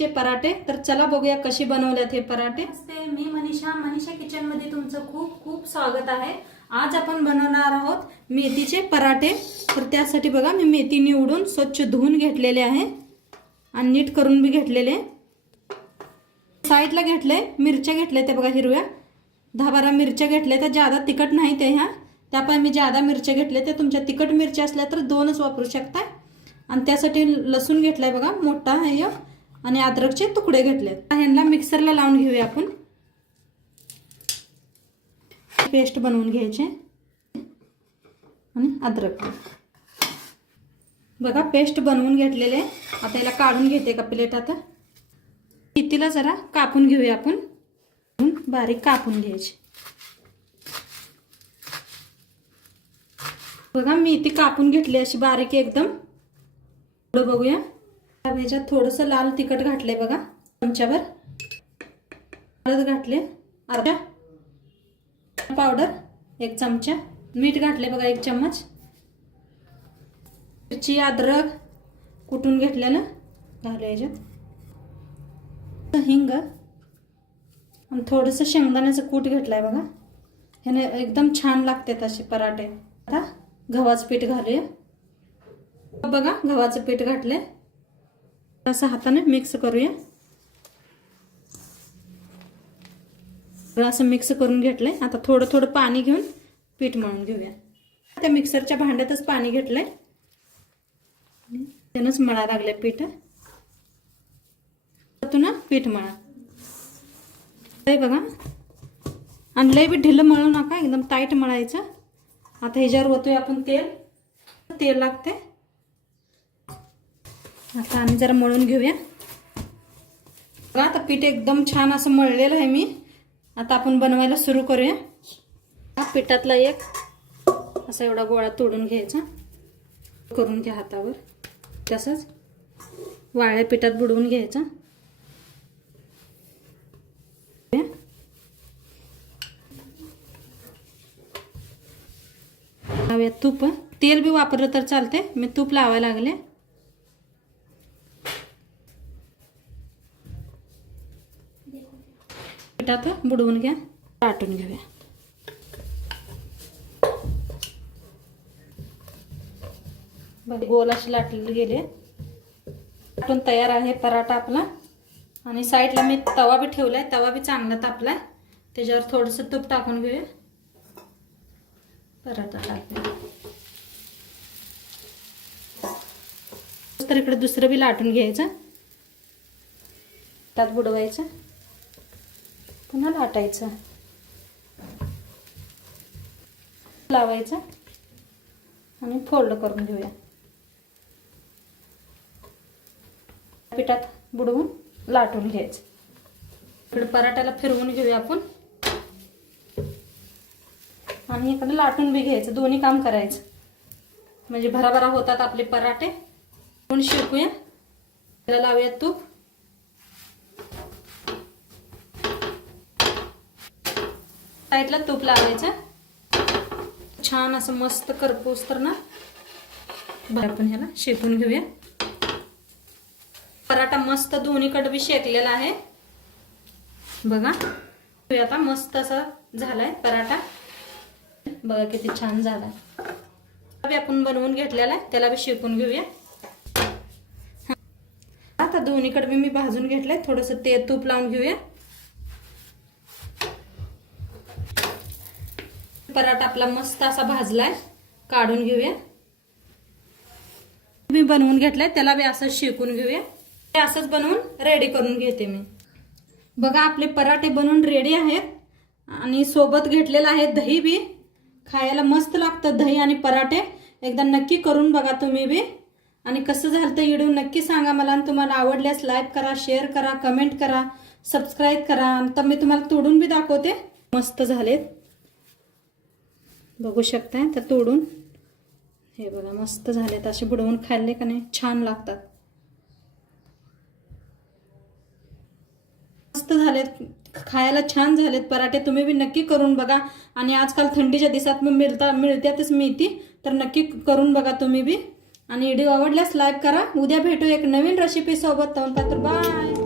मेथीचे पराठे। तर चला बघूया कशी बनवल्यात हे पराठे। नमस्ते, मी मनीषा किचन मध्ये तुमचं खूप खूप स्वागत आहे। आज आपण बनवणार आहोत मेथीचे पराठे। तर त्यासाठी बघा मी मेथी निवडून स्वच्छ धुवून घेतलेले आहे आणि नीट करून बी घेतलेले। साईडला घेतले, मिरच्या घेतले ते बघा हिरव्या 10-12 मिरच्या घेतले। तर ज्यादा तिखट नाही ते ह्या त्यामुळे मी ज्यादा मिरच्या घेतले। ते तुमच्या तिखट मिरच्या असल्या तर 2च वापरू शकता। आणि त्यासाठी लसूण घेतलाय बघा मोठा आहे आणि अद्रकचे तुकडे घेतले। ह्यांना मिक्सरला लावून घेऊया आपण। पेस्ट बनवून घ्यायचे आणि अद्रक बघा पेस्ट बनवून घेतलेले। आता याला काढून घेते का प्लेटात। मेथीला जरा कापून घेऊया आपण, बारीक कापून घ्यायची। बघा मेथी कापून घेतली अशी बारीक एकदम। थोडं बघूया, ह्याच्यात थोडंसं लाल तिखट घातले बघा चमच्यावर, हळद घातले अर्धा पावडर 1 चमचा, मीठ घातले बघा 1 चम्मच, मिरची अद्रक कुटून घेतलेलं घालूया याच्यात, हिंग आणि थोडंसं शेंगदाण्याचं कूट घेतलाय बघा। ह्याने एकदम छान लागतात असे पराठे। आता गव्हाचं पीठ घालूया बघा, गव्हाचं पीठ घातले, असं हाताने मिक्स करूया। असं मिक्स करून घेतलंय। आता थोडं थोडं पाणी घेऊन पीठ मळून घेऊया। त्या मिक्सरच्या भांड्यातच पाणी घेतलंय, त्यानंच मळा लागले पीठ। ना पीठ मळा हे बघा, आणि लय बी ढिलं मळू नका, एकदम टाईट मळायचं। आता ह्याच्यावर ओतूया आपण तेल लागते। आता आम्ही जरा मळून घेऊया बघा। आता पीठ एकदम छान असं मळलेलं आहे मी। आता आपण बनवायला सुरू करूया। पिठातला एक असा एवढा गोळा तोडून घ्यायचा, करून घ्या हातावर, तसंच वाळ्या पिठात बुडवून घ्यायचा। लावूया तूप, तेल बी वापरलं तर चालते, मी तूप लावायला लागले। पिठात बुडवून घ्या, लाटून घेऊया। गोल अशी लाटलेली गेले, लाटून तयार आहे पराठा आपला। आणि साईडला मी तवा बी ठेवलाय, तवा बी चांगला तापलाय, त्याच्यावर थोडंसं तूप टाकून घेऊया, पराठा टाकूया। तर इकडे दुसरं बी लाटून घ्यायचं, त्यात बुडवायचं, पुन्हा लाटायचं, लावायचं आणि फोल्ड करून घेऊया। पिठात बुडवून लाटून घ्यायचं। इकडे पराठ्याला फिरवून घेऊया आपण आणि इकडे लाटून बी घ्यायचं, दोन्ही काम करायचं म्हणजे भराभरा होतात आपले पराठे। आपण शिकूया, त्याला लावूया तूप, साईडला तूप लावायचं, छान असं मस्त करपूस तर ना। आपण ह्याला शेकून घेऊया। पराठा मस्त दोन्हीकडे बी शेकलेला आहे बघा। आता मस्त असा झालाय पराठा बघा, किती छान झालाय। आपण बनवून घेतलेला आहे, त्याला बी शेकून घेऊया। आता दोन्हीकडे बी मी भाजून घेतलंय, थोडंसं तेल तूप लावून घेऊया। पराठा आपला मस्त असा भाजलाय, काढून घेऊया। मी बनवून घेतलाय, त्याला बी असं शेकून घेऊया। ते असंच बनवून रेडी करून घेते मी बघा। आपले पराठे बनवून रेडी आहेत आणि सोबत घेतलेलं आहे दही बी, खायला मस्त लागतं दही आणि पराठे। एकदा नक्की करून बघा तुम्ही बी, आणि कसं झालं तर व्हिडिओ नक्की सांगा मला। आणि तुम्हाला आवडल्यास लाईक करा, शेअर करा, कमेंट करा, सबस्क्राईब करा। तर मी तुम्हाला तोडून बी दाखवते, मस्त झालेत बघू शकताय। तर तोडून हे बघा मस्त झालेत, असे बुडवून खाल्ले का नाही छान लागतात, मस्त झालेत, खायला छान झालेत पराठे। तुम्ही बी नक्की करून बघा। आणि आजकाल थंडीच्या दिवसात मिळतातच मेथी, तर नक्की करून बघा तुम्ही बी। आणि व्हिडिओ आवडल्यास लाईक करा। उद्या भेटू एक नवीन रेसिपी सोबत, तोपर्यंत बाय।